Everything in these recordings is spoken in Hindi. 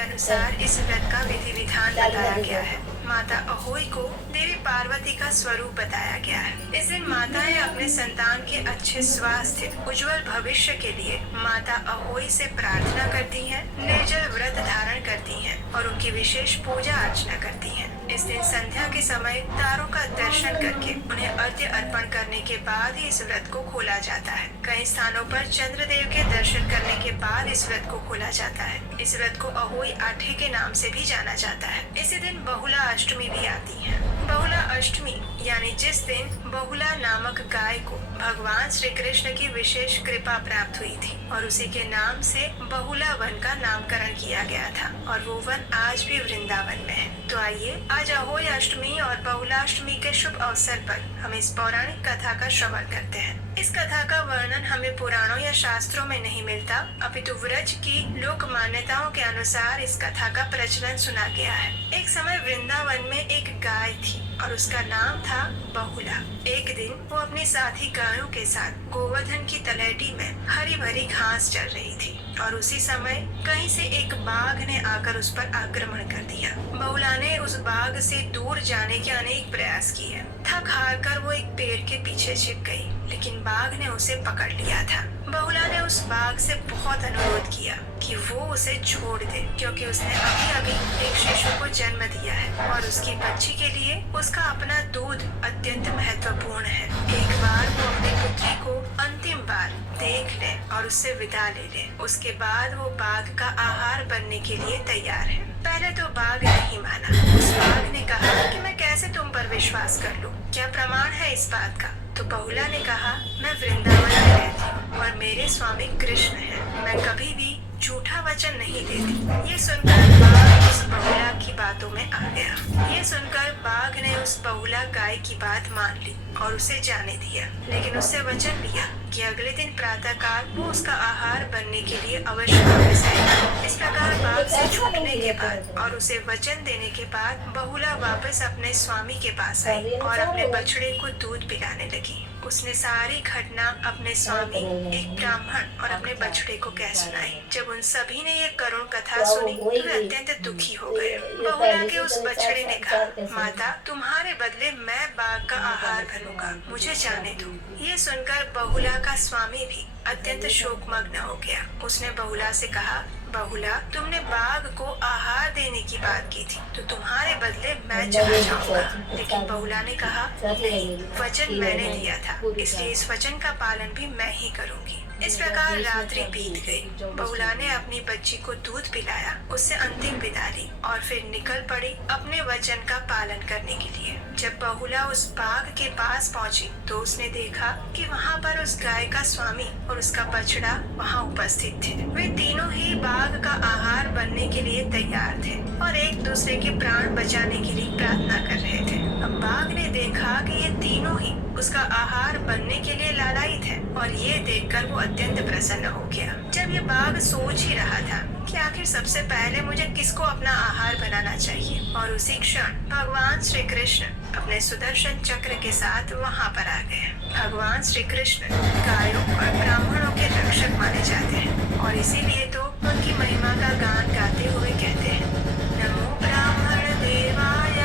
के अनुसार इस व्रत का विधि विधान बताया गया है। माता अहोई को देवी पार्वती का स्वरूप बताया गया है। इस दिन माताएं अपने संतान के अच्छे स्वास्थ्य, उज्जवल भविष्य के लिए माता अहोई से प्रार्थना करती हैं, निर्जल व्रत धारण करती हैं और उनकी विशेष पूजा अर्चना करती हैं। इस दिन संध्या के समय तारों का दर्शन करके उन्हें अर्घ्य अर्पण करने के बाद ही इस व्रत को खोला जाता है। कई स्थानों पर चंद्रदेव के दर्शन करने के बाद इस व्रत को खोला जाता है। इस व्रत को अहोई आठे के नाम से भी जाना जाता है। इसी दिन बहुला अष्टमी भी आती है। बहुला अष्टमी यानी जिस दिन बहुला नामक गाय को भगवान श्री कृष्ण की विशेष कृपा प्राप्त हुई थी और उसी के नाम से बहुला वन का नामकरण किया गया था और वो वन आज भी वृंदावन में है। तो आइए आज अहोई अष्टमी और बहुलाष्टमी के शुभ अवसर पर हम इस पौराणिक कथा का श्रवण करते हैं। इस कथा का वर्णन हमें पुराणों या शास्त्रों में नहीं मिलता, अपितु व्रज की लोक मान्यताओं के अनुसार इस कथा का प्रचलन सुना गया है। एक समय वृंदावन में एक गाय थी और उसका नाम था बहुला। एक दिन वो अपनी साथी गायों के साथ गोवर्धन की तलहटी में हरी भरी घास चल रही थी और उसी समय कहीं से एक बाघ ने आकर उस पर आक्रमण कर दिया। बहुला ने उस बाघ से दूर जाने के अनेक प्रयास किए। थक हार कर वो एक पेड़ के पीछे छिप गई, लेकिन बाघ ने उसे पकड़ लिया था। बहुला ने उस बाघ से बहुत अनुरोध किया कि वो उसे छोड़ दे, क्योंकि उसने अभी अभी एक शिशु को जन्म दिया है और उसकी बच्ची के लिए उसका अपना दूध अत्यंत महत्वपूर्ण है। एक बार वो अपनी पुत्री को अंतिम बार देख ले और उससे विदा ले ले। उसके बाद वो बाघ का आहार बनने के लिए तैयार है। पहले तो बाघ नहीं माना। उस बाघ ने कहा कि मैं कैसे तुम पर विश्वास कर लूं? क्या प्रमाण है इस बात का? तो बहुला ने कहा, मैं वृंदावन में रहती हूँ और मेरे स्वामी कृष्ण हैं। मैं कभी भी झूठा वचन नहीं देती। ये सुनकर बाघ उस बहुला की बातों में आ गया। ये सुनकर बाघ ने उस बहुला गाय की बात मान ली और उसे जाने दिया, लेकिन उससे वचन लिया कि अगले दिन प्रातः काल वो उसका आहार बनने के लिए अवश्य वापस आएगा। इस प्रकार बाघ से छूटने के बाद और उसे वचन देने के बाद बहुला वापस अपने स्वामी के पास आई और अपने बछड़े को दूध पिलाने लगी। उसने सारी घटना अपने स्वामी, एक ब्राह्मण और अपने बछड़े को कह सुनाई। जब उन सभी ने ये करुण कथा सुनी तो वे अत्यंत दुखी हो गए। बहुला के उस बछड़े ने कहा, माता तुम्हारे बदले मैं बाघ का आहार बनूंगा, मुझे जाने दो। ये सुनकर बहुला का स्वामी भी अत्यंत शोकमग्न हो गया। उसने बहुला से कहा, बहुला तुमने बाघ को आहार देने की बात की थी तो तुम्हारे बदले मैं चला जाऊंगा। लेकिन बहुला ने कहा, नहीं, वचन मैंने दिया था, इसलिए इस वचन का पालन भी मैं ही करूंगी। इस प्रकार रात्रि बीत गई। बहुला ने अपनी बच्ची को दूध पिलाया, उससे अंतिम विदा ली और फिर निकल पड़ी अपने वचन का पालन करने के लिए। जब बहुला उस बाघ के पास पहुंची तो उसने देखा कि वहाँ पर उस गाय का स्वामी और उसका बछड़ा वहाँ उपस्थित थे। वे तीनों ही बाघ का आहार बनने के लिए तैयार थे और एक दूसरे के प्राण बचाने के लिए प्रार्थना कर रहे थे। अब बाघ ने देखा कि ये तीनों ही उसका आहार बनने के लिए लालायित है और ये देखकर वो अत्यंत प्रसन्न हो गया। जब ये बाघ सोच ही रहा था कि आखिर सबसे पहले मुझे किसको अपना आहार बनाना चाहिए, और उसी क्षण भगवान श्री कृष्ण अपने सुदर्शन चक्र के साथ वहाँ पर आ गए। भगवान श्री कृष्ण गायों और ब्राह्मणों के रक्षक माने जाते हैं और इसीलिए तो उनकी महिमा का गान गाते हुए कहते हैं, नमो ब्राह्मण देवाय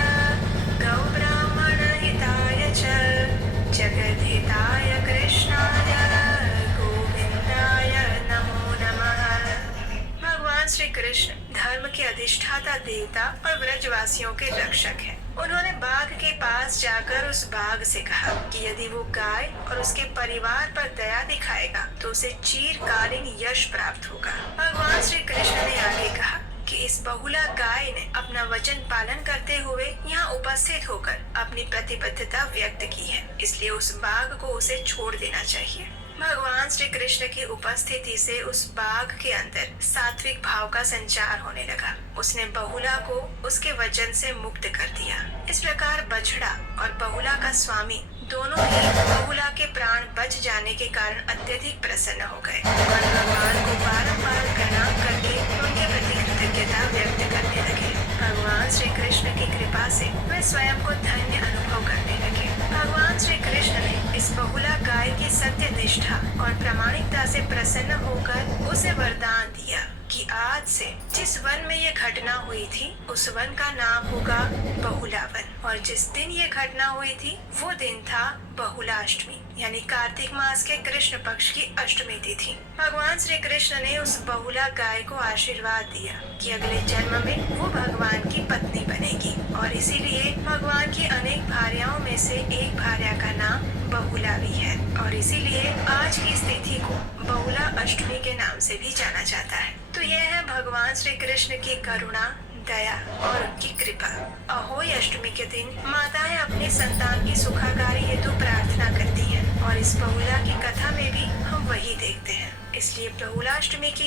गौ ब्राह्मण हिताय च जगद्धिताय कृष्णाय गोविंदाय नमो नमः। भगवान श्री कृष्ण धर्म के अधिष्ठाता देवता और व्रजवासियों के रक्षक हैं। उन्होंने बाघ के पास जाकर उस बाघ से कहा कि यदि वो गाय और उसके परिवार पर दया दिखाएगा तो उसे चिरकालीन यश प्राप्त होगा। भगवान श्री कृष्ण ने आगे कहा कि इस बहुला गाय ने अपना वचन पालन करते हुए यहाँ उपस्थित होकर अपनी प्रतिबद्धता व्यक्त की है, इसलिए उस बाघ को उसे छोड़ देना चाहिए। भगवान श्री कृष्ण की उपस्थिति से उस बाघ के अंदर सात्विक भाव का संचार होने लगा। उसने बहुला को उसके वचन से मुक्त कर दिया। इस प्रकार बछड़ा और बहुला का स्वामी दोनों ही बहुला के प्राण बच जाने के कारण अत्यधिक प्रसन्न हो गए और भगवान को बारंबार प्रणाम करके उनके प्रति कृतज्ञता व्यक्त करने लगे। भगवान श्री कृष्ण की कृपा से वे स्वयं को धन्य अनुभव करने लगे। भगवान श्री कृष्ण ने इस बहुला गाय की सत्य निष्ठा और प्रामाणिकता से प्रसन्न होकर उसे वरदान दिया कि आज से जिस वन में ये घटना हुई थी उस वन का नाम होगा बहुला वन, और जिस दिन ये घटना हुई थी वो दिन था बहुलाष्टमी, यानी कार्तिक मास के कृष्ण पक्ष की अष्टमी तिथि। भगवान श्री कृष्ण ने उस बहुला गाय को आशीर्वाद दिया कि अगले जन्म में वो भगवान की पत्नी बनेगी, और इसीलिए भगवान की अनेक भार्याओं में से एक भार्या का नाम बहुला भी है, और इसीलिए आज की इस तिथि को बहुला अष्टमी के नाम से भी जाना जाता है। तो यह है भगवान श्री कृष्ण की करुणा, दया और उनकी कृपा। अहोई अष्टमी के दिन माताएं अपने संतान की सुखाकारी हेतु प्रार्थना करती हैं, और इस बहुला की कथा में भी हम वही देखते हैं। इसलिए बहुलाष्टमी की